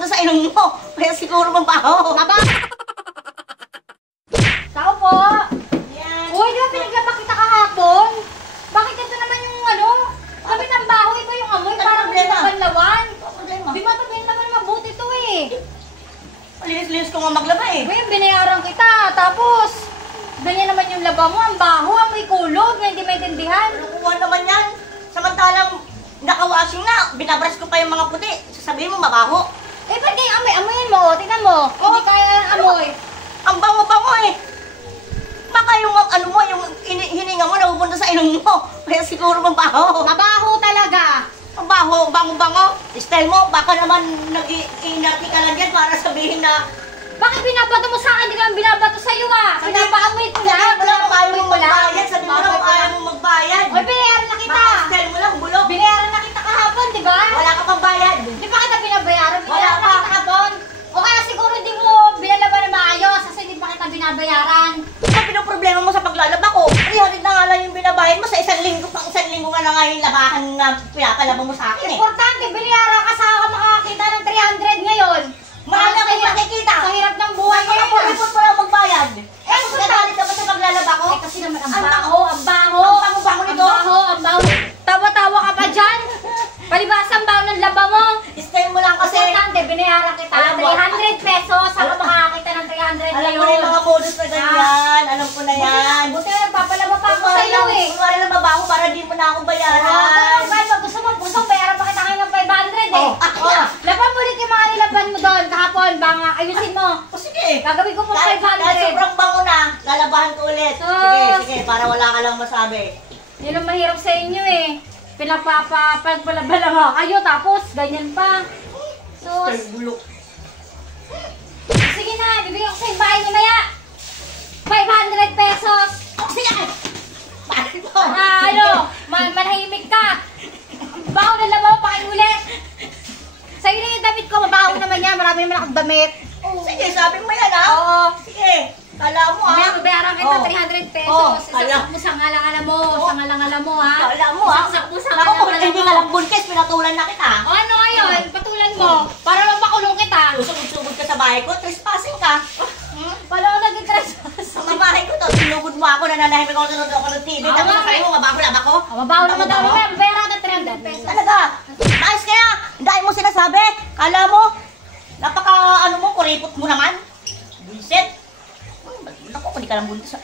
pupunta sa ilong mo. Kaya siguro mabaho. Aba! Tao po! Yan. Uy, di ba pinaglaba kita kahapon? Bakit ito naman yung ano? Sabi ng baho, iba yung amoy, Ano parang problema? banlawan. Ano problema? Di ba sabihin naman mabuti to eh? Linis-linis ko nga maglaba eh. Uy, binayaran kita, tapos ganyan naman yung laba mo, ang baho, amoy kulog, na hindi maintindihan. Lukuhan naman yan. Samantalang nakawashing na, binabrush ko pa yung mga puti. Sasabihin mo mabaho. Eh, ba't kayo amoyin mo? O, tingnan mo. Hindi kaya amoy. Ang bango-bango eh. Baka yung ano mo, yung hininga mo napupunta sa ilong mo. Kaya siguro mabaho. Mabaho talaga. Mabaho, bango-bango. Style mo, baka naman nag-iinarti ka lang dyan para sabihin na Bakit binabato mo sa akin? Hindi ka naman binabato sa'yo ah. Pinapaamoy ko lang. sabi mo lang kung ayaw mong Pinapaamoy ko lang. magbayad. Sabi mo lang kung ayaw mong magbayad. Uy, binayaran na kita. Baka style mo lang, bulok. Binayaran na kita kahapon, di ba? Wala ka pang bayad. Di ba kita binabayaran? Wala Binayaran na pa. kita kahapon. O kaya siguro di mo binalaban na maayos kasi hindi pa kita binabayaran. Ano pinoproblema mo sa paglalaba ko? 300 na nga lang yung binabayad mo sa isang linggo. Pang isang linggo nga na nga yung labahan na pinapalaba mo sa akin eh. Importante, binayaran ka sa ako makakita ng 300 ngayon. Mahal na kung makikita. Sa hirap ng buhay Kaya ngayon ah. puripot mo lang magbayad. Eh, nagalit ka ba sa paglalaba ko? Eh kasi naman ang Ang baho, ang baho. Ang bango-bango nito. Ang baho. Tawa-tawa ka pa dyan. Palibasa ang baho ng laba mo. Style mo lang kasi. Importante, binayaran kita. Alam mo, 300 pesos. Ako makakakita ng 300 Alam ngayon. mo na yung mga modus na ganyan. Alam ko na yan. Buti na nagpapalaba pa ako sa'yo eh. Kunwari lang mabaho para di mo na ako bayaran. Kahit pag gusto mo, pusong bayaran pa kita kayo ng 500 eh. Oh, akin na. Laban mo ulit yung mga nilaban mo doon kahapon. Baka ayusin mo. O sige. Gagawin ko po Dahil 500. sobrang bango na, lalabahan ko ulit. Sige, sige, para wala ka lang masabi. Yun ang mahirap sa inyo eh. Pinapapagpalaba lang ako kayo tapos ganyan pa. So, Bulok. sige na, bibigyan ko sa yung bahay niyo maya. 500 pesos. Sige! Bakit mo? Manahimik ka. Baho na labaw, pakiulit. Sa'yo na yung damit ko, mabaho naman yan. Marami naman akong damit. Sige, sabi mo yan ha? Oo. Sige, kala mo ha? Bayaran kita Oh. 300 pesos. Oh, Isaksak mo sa ngalang-alam mo. Sa ngalang-alam mo ha. Kala mo ha? Isaksak mo sa Naku, kung ngalang-alam hindi mo. ka lang buntis, pinatulan na kita. O ano ngayon? Patulan mo. Para mapakulong kita. Susugod-sugod ka sa bahay ko, trespassing ka. Paano ako naging trespass? Sa bahay ko to, sinugod mo ako, nananahimik ako, nanonood ako ng TV. Tapos nga, sabi mo, mabaho laba ko? Mabaho naman daw. Mabaho? Bayaran kita 300 pesos. Talaga? Ayos kaya? Dahil mo sinasabi? Kala mo? Napaka, ano mo, kuripot mo naman? Buisit. Naku, hindi ka lang buntis.